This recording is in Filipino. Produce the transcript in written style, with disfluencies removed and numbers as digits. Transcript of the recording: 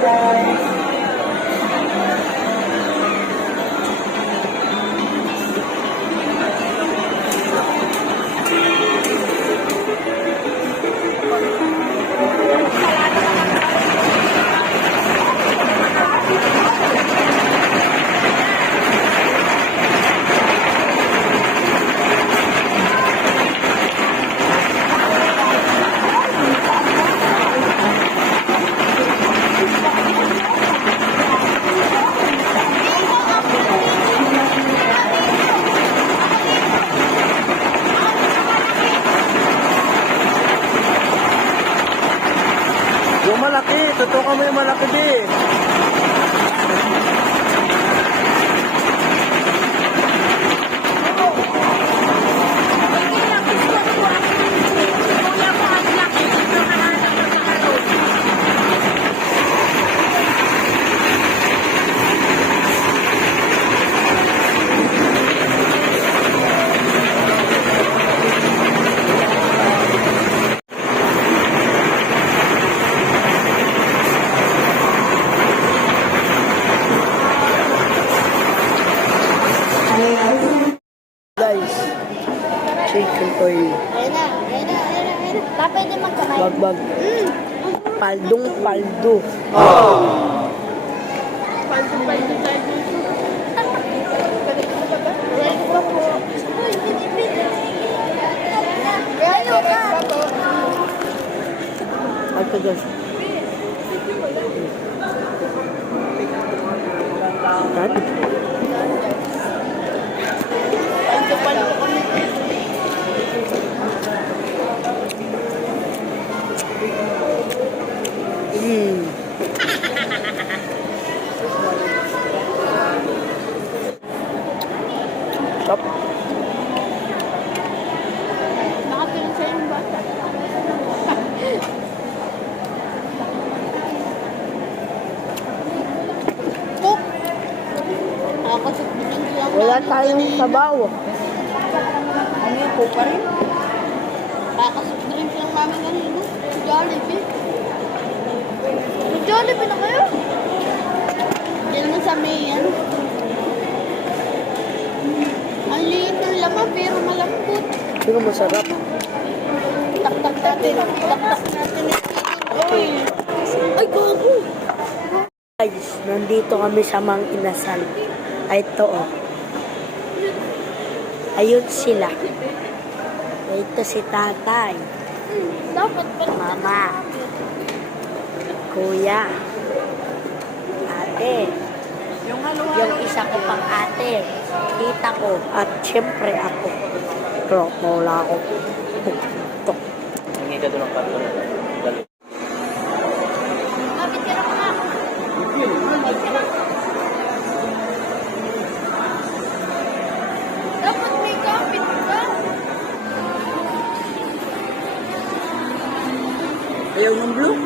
Yung malaki, tutukan mo yung malaki di. Guys, chicken oil. Ayan na. Tapay din magkamay. Bagbag. Paldong paldo. Paldo tayo dito. Welcome po. Uy, pinipin. Ayaw ka. Ito guys. Kat? Paldo kami. Stop. Nakatingin sa yung bata. Cook! Nakakasot din lang. Wala tayong sabaw. Ano yung cook pa rin? Nakakasot din lang namin kanino. Jollibee. Jollibee na kayo? Diyan mo sa Mayan. Ang liit ng laman pero malambot. Sino masarap? Tak-tak natin. Tak-tak natin. Uy! Ay, gago! Guys, nandito kami sa Mang Inasal. Ay, ito oh. Ayun sila. Ito si tatay. Dapat pa Mama. Kuya. Ate. Yung isa ko pang ate. Tita ko. At syempre ako. Pero mawala ako. Ito. Hindi ka doon ang karton. Kapit ka na ka. Dapat may kapit ka. Ayaw ng blue?